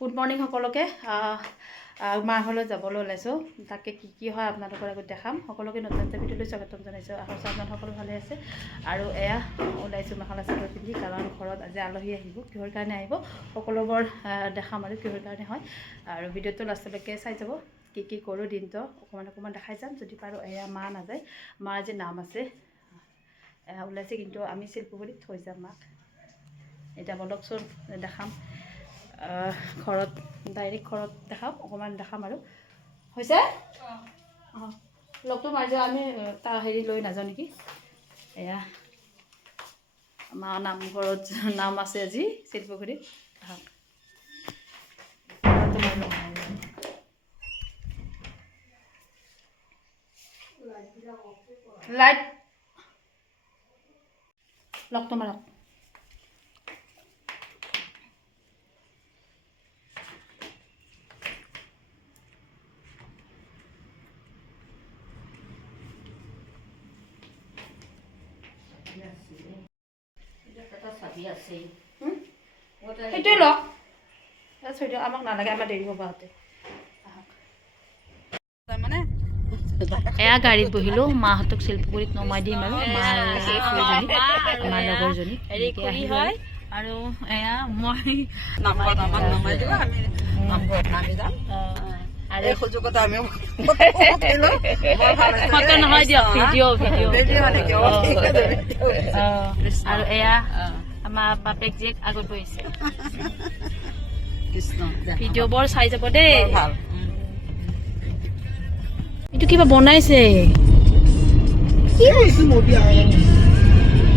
Good morning সকলোকে মাৰ ঘৰলৈ যাবলৈ ওলাইছোঁ তাকে কি হয় আপোনালোকৰ আগত দেখাম সকলোকে নতুন এটা ভিডিঅ'লৈ স্বাগতম জনাইছোঁ আশা কৰোঁ আপোনালোক সকলো ভালে আছে আৰু এয়া ওলাইছোঁ মেখেলা চাদৰ পিন্ধি কাৰণ ঘৰত আজি আলহী আহিব কিহৰ কাৰণে আহিব সকলোবোৰ দেখাম আৰু কিহৰ কাৰণে হয় আৰু ভিডিঅ'টো লাষ্টলৈকে চাই যাব কি কৰোঁ দিনটো অকণমান দেখাই যাম যদি পাৰোঁ এয়া মা নাযায় মাৰ যে নাম আছে ওলাইছে কিন্তু আমি শিল্পগুৰিত থৈ যাম মাক এতিয়া বলকচোন দেখাম ঘৰত ডাইৰেক্ট ঘৰত দেখাম অকণমান দেখাম আৰু হৈছে লগটো মাৰি যোৱা আমি তাৰ হেৰি লৈ নাযাওঁ নেকি এয়া আমাৰ নামঘৰত নাম আছে আজি শিল্পগুৰিত লাইট লগটো মাৰক সেইটোৱে লওক থৈ দিয়ক আমাক নালাগে আমাৰ দেৰি হ'ব আহোঁতে এয়া গাড়ীত বহিলোঁ মাহঁতক শিল্পগুৰিত নমাই দিম আৰু মাৰ আমাৰ লগৰজনী হয় আৰু এয়া মই নহয় দিয়ক ভিডিঅ' আৰু এয়া আমাৰ বাপেক জীয়েক আগত বহিছে ভিডিঅ' বৰ চাই যাব দেই এইটো কিবা বনাইছে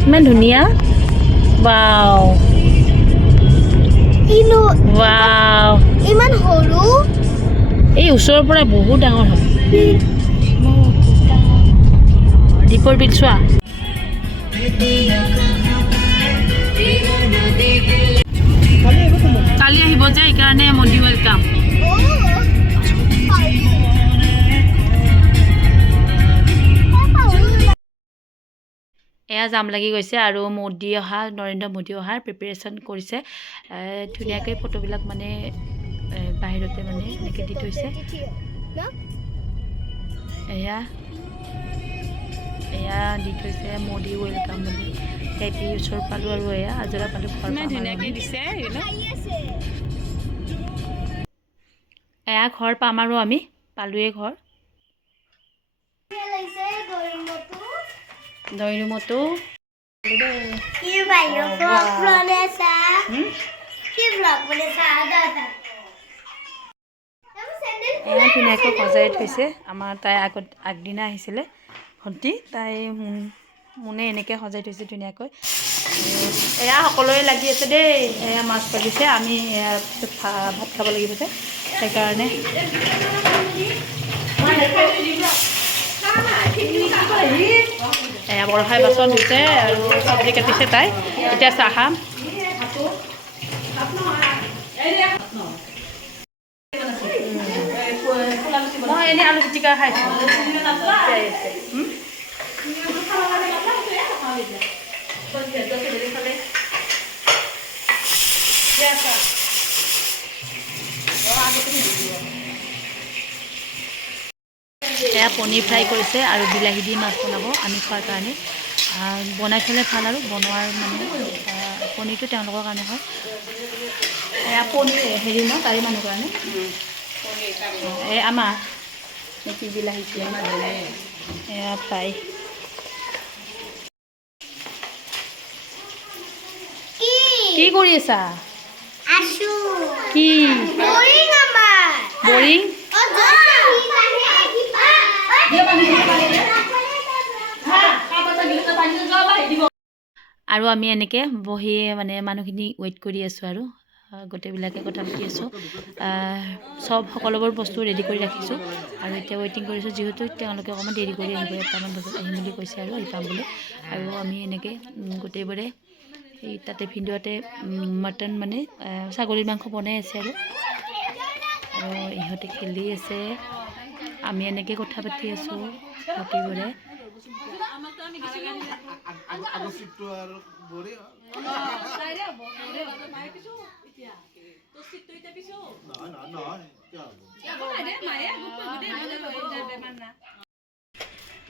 ইমান ধুনীয়া ৱাও ৱাও ইমান সৰু এই ওচৰৰ পৰা বহুত ডাঙৰ হয় দীপৰ বিল চোৱা কালি আহিব যে সেইকাৰণে মোদী ৱেলকাম এয়া জাম লাগি গৈছে আৰু মোদী অহা নৰেন্দ্ৰ মোদী অহাৰ প্ৰিপেৰেশ্যন কৰিছে ধুনীয়াকৈ ফটোবিলাক মানে বাহিৰতে মানে এনেকৈ দি থৈছে এয়া দি থৈছে মোদী ৱেলকাম বুলি হেপী ওচৰ পালোঁ আৰু এয়া আজৰা পালোঁ ঘৰ ধুনীয়াকৈ দিছে এয়া ঘৰ পাম আৰু আমি পালোৱে ঘৰ দৈৰুমতো ধুনীয়াকৈ সজাই থৈছে আমাৰ তাই আগদিনা আহিছিলে ভণ্টি তাই মোনে এনেকৈ সজাই থৈছে ধুনীয়াকৈ এয়া সকলোৱে লাগি আছে দেই এয়া মাছ পালিছে আমি এয়া ভাত খাব লাগিব যে সেইকাৰণে এয়া বৰষাই বাচন ধুইছে আৰু চব্জি কাটিছে তাই এতিয়া চাহ খাম মই এনেই আলু পিটিকা খাইছোঁ এয়া পনীৰ ফ্ৰাই কৰিছে আৰু বিলাহী দি মাছ বনাব আমি খোৱাৰ কাৰণে বনাই থ'লে ভাল আৰু বনোৱাৰ মানে পনীৰটো তেওঁলোকৰ কাৰণে হয় এয়া পনীৰ হেৰি ন তাৰি মানুহৰ কাৰণে এই আমাৰ নেকি বিলাহী এয়া ফ্ৰাই কি কৰি আছা কি বৰিং আৰু আমি এনেকৈ বহি মানে মানুহখিনি ৱেইট কৰি আছোঁ আৰু গোটেইবিলাকে কথা পাতি আছোঁ সকলোবোৰ বস্তু ৰেডি কৰি ৰাখিছোঁ আৰু এতিয়া ৱেইটিং কৰিছোঁ যিহেতু তেওঁলোকে অকণমান দেৰি কৰি আহিব 1টামান বজাত আহিম বুলি কৈছে আৰু আহি পাম বুলি আৰু আমি এনেকৈ গোটেইবোৰে এই তাতে ভিডিঅ'তে মটন মানে ছাগলীৰ মাংস বনাই আছে আৰু ইহঁতে খেলি আছে আমি এনেকৈ কথা পাতি আছোঁ গোটেইবোৰে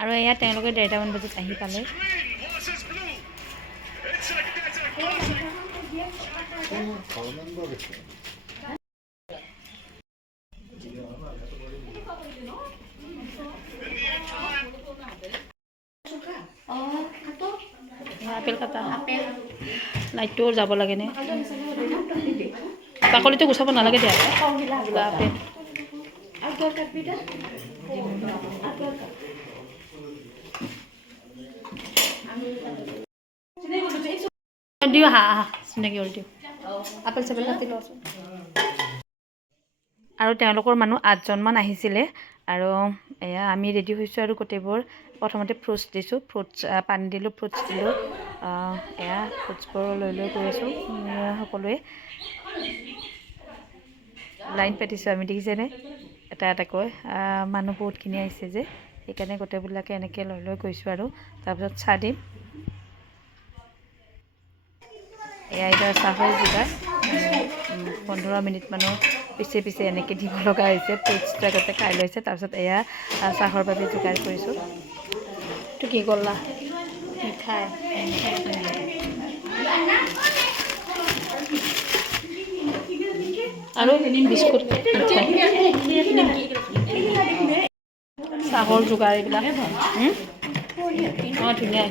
আৰু এয়া তেওঁলোকে 1:30মান বজাত আহি পালে। আপেল কাটা লাইটটো যাব লাগে নে বাকলিটো গুচাব নালাগে দিয়া আপেল দিওঁ হা চিনাকি হ'ল দিওঁ আপেল চাপেল কাটি লওঁচোন। আৰু তেওঁলোকৰ মানুহ 8জনমান আহিছিলে আৰু এয়া আমি ৰেডি হৈছোঁ আৰু গোটেইবোৰ প্ৰথমতে ফ্ৰুটছ দিছোঁ ফ্ৰুটছ পানী দিলোঁ ফ্ৰুটছ দিলোঁ এয়া ফ্ৰুটছবোৰ লৈ গৈ আছোঁ সকলোৱে লাইন পাতিছোঁ আমি দেখিছেনে এটা এটাকৈ মানুহ বহুতখিনি আহিছে যে সেইকাৰণে গোটেইবিলাকে এনেকৈ লৈ গৈছোঁ আৰু তাৰপিছত চাহ দিম এয়া এতিয়া চাহৰ যোগাৰ 15 মিনিটমানৰ পিছে এনেকৈ দিব লগা হৈছে ফ্ৰুটছটো আগতে খাই লৈছে তাৰপিছত এয়া চাহৰ বাবে যোগাৰ কৰিছোঁ এইটো কি ক'লা মিঠাই আৰু বিস্কুট চাহৰ যোগাৰ এইবিলাক অঁ ধুনীয়া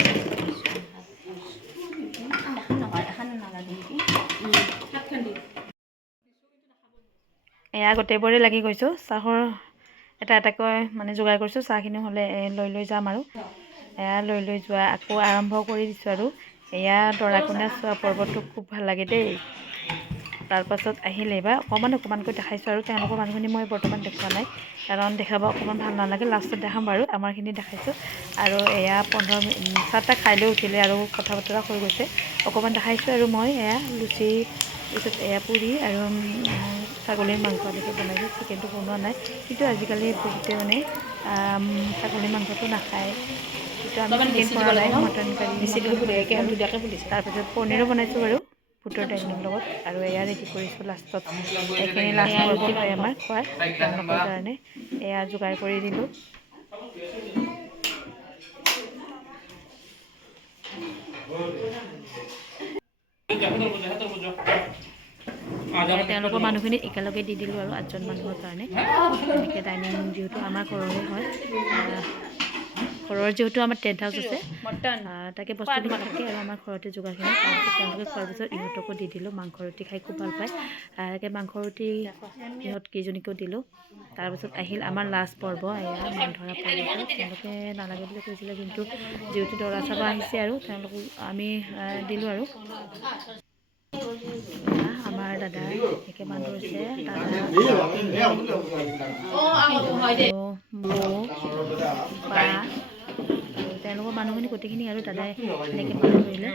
এয়া গোটেইবোৰে লাগি গৈছোঁ চাহৰ এটা এটাকৈ মানে যোগাৰ কৰিছোঁ চাহখিনি হ'লে লৈ যাম আৰু এয়া লৈ যোৱা আকৌ আৰম্ভ কৰি দিছোঁ আৰু এয়া দৰা কইনা চোৱা পৰ্বটো খুব ভাল লাগে দেই তাৰপাছত আহিলে এইবাৰ অকণমানকৈ দেখাইছোঁ আৰু তেওঁলোকৰ মানুহখিনি মই বৰ্তমান দেখুওৱা নাই কাৰণ দেখাব অকণমান ভাল নালাগে লাষ্টত দেখাম বাৰু আমাৰখিনি দেখাইছোঁ আৰু এয়া 15 মিনিট চাহ খাই লৈ উঠিলে আৰু কথা বতৰা হৈ গৈছে অকণমান দেখাইছোঁ আৰু মই এয়া লুচি পিছত এয়া পুৰি আৰু ছাগলীৰ মাংস এনেকৈ বনাইছোঁ চিকেনটো বনোৱা নাই কিন্তু আজিকালি বহুতে মানে ছাগলীৰ মাংসটো নাখায় কিন্তু আমি চিকেন কৰা নাই মটন কাৰী তাৰপিছত পনীৰো বনাইছোঁ বাৰু বুটৰ দাইলৰ লগত আৰু এয়া ৰেডি কৰিছোঁ লাষ্টত এইখিনি লাষ্ট পৰ্ব হয় আমাৰ খোৱাৰ তেওঁলোকৰ কাৰণে এয়া যোগাৰ কৰি দিলোঁ তেওঁলোকৰ মানুহখিনি একেলগে দি দিলোঁ আৰু 8জন মানুহৰ কাৰণে এনেকৈ ডাইনিং যিহেতু আমাৰ ঘৰৰে হয় ঘৰৰ যিহেতু আমাৰ টেণ্ট হাউচ আছে তাকে বস্তুখিনি থাকে আৰু আমাৰ ঘৰতে যোগাৰখিনি তাৰপিছত তেওঁলোকে খোৱাৰ পিছত ইহঁতকো দি দিলোঁ মাংস ৰুটি খাই খুব ভাল পায় তাকে মাংস ৰুটি ইহঁত কেইজনীকো দিলোঁ তাৰপিছত আহিল আমাৰ লাষ্ট পৰ্ব এয়া মান ধৰা পৰ্বটো তেওঁলোকে নালাগে বুলি কৈছিলে কিন্তু যিহেতু দৰা চাব আহিছে আৰু তেওঁলোকক আমি দিলোঁ আৰু আমাৰ দাদা এনেকৈ মান ধৰিছে দাদা বা তেওঁলোকৰ মানুহখিনি গোটেইখিনি আৰু দাদাই এনেকৈ মান ধৰিলে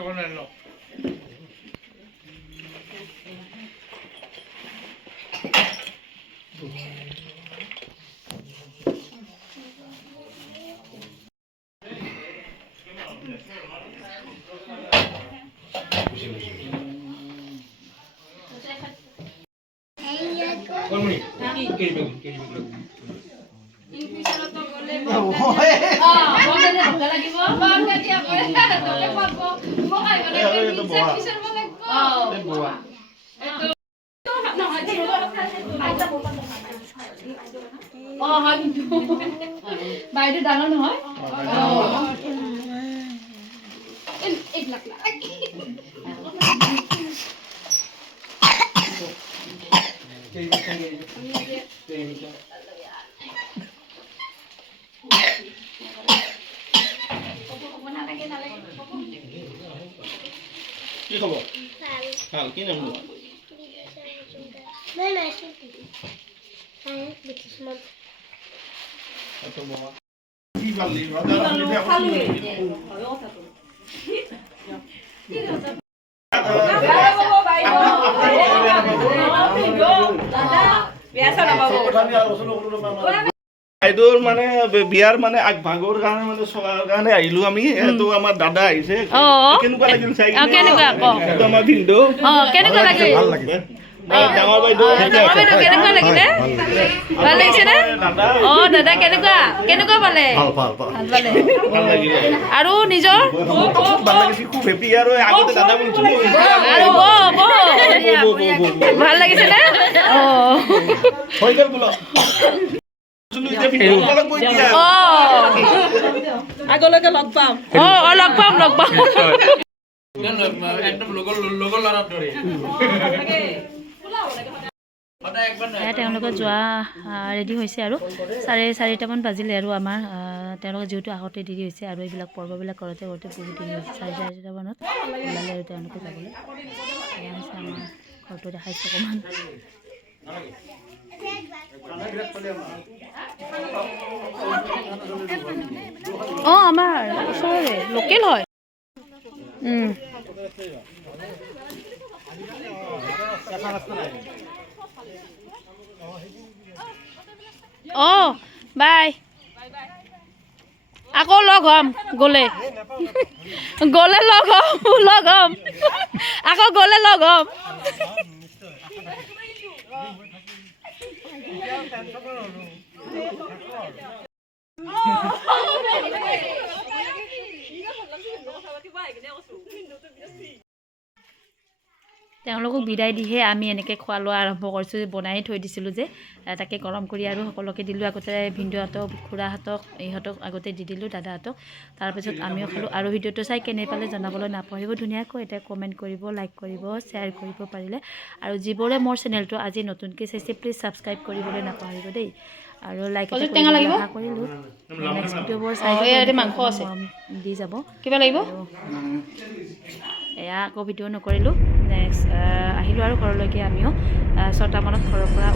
বাইদেউ ডাঙৰ নহয় এইবিলাক কি খবৰ ভাল কি নাম বাইদেউৰ মানে বিয়াৰ মানে আগভাগৰ কাৰণে মানে চলাৰ কাৰণে আহিলো আমি এইটো আমাৰ দাদা আহিছে কেনেকুৱা লাগিল চাই আমাৰ ভিনদেউ কেনেকুৱা লাগিল ভাল লাগিল ডাঙৰ বাইদেউ ডাঙৰ বাইদেউ কেনেকুৱা লাগিলে ভাল লাগিছে নে অঁ দাদা কেনেকুৱা কেনেকুৱা পালে ভাল পালে ভাল লাগিলে আৰু নিজৰ ভাল লাগিছে খুব হেপী আৰু আগতে দাদা বুলি আৰু ভাল লাগিছে নে অঁ হৈ গ'ল বোলো আগলৈকে লগ পাম অঁ লগ পাম তেওঁলোকে যোৱা ৰেডি হৈছে আৰু 4:30মান বাজিলে আৰু আমাৰ তেওঁলোকে যিহেতু আগতে দেৰি হৈছে আৰু এইবিলাক পৰ্ববিলাক কৰোঁতে বহুত দেৰি হৈছে 4:30মানত ওলালে আৰু তেওঁলোকে যাবলৈ এয়া হৈছে আমাৰ ঘৰটো দেখাইছে অকণমান অঁ আমাৰ ওচৰৰে লোকেল হয় অঁ বাই আকৌ লগ হ'ম গ'লে লগ হ'ম আকৌ গ'লে লগ হ'ম তেওঁলোকক বিদায় দিহে আমি এনেকৈ খোৱা লোৱা আৰম্ভ কৰিছোঁ বনাই থৈ দিছিলোঁ যে তাকে গৰম কৰি আৰু সকলোকে দিলোঁ আগতে ভিনদেউহঁতক খুৰাহঁতক ইহঁতক আগতে দি দিলোঁ দাদাহঁতক তাৰপিছত আমিও খালোঁ আৰু ভিডিঅ'টো চাই কেনে পালে জনাবলৈ নাপাহৰিব ধুনীয়াকৈ এটা কমেণ্ট কৰিব লাইক কৰিব শ্বেয়াৰ কৰিব পাৰিলে আৰু যিবোৰে মোৰ চেনেলটো আজি নতুনকৈ চাইছে প্লিজ ছাবস্ক্ৰাইব কৰিবলৈ নাপাহৰিব দেই আৰু লাইক এটা কৰিব আশা কৰিলোঁ নেক্সট ভিডিঅ'বোৰ চাই মাংস আছে দি যাব কিবা লাগিব এয়া আকৌ ভিডিঅ' নকৰিলোঁ নেক্সট আহিলোঁ আৰু ঘৰলৈকে আমিও 6টামানত ঘৰৰ পৰা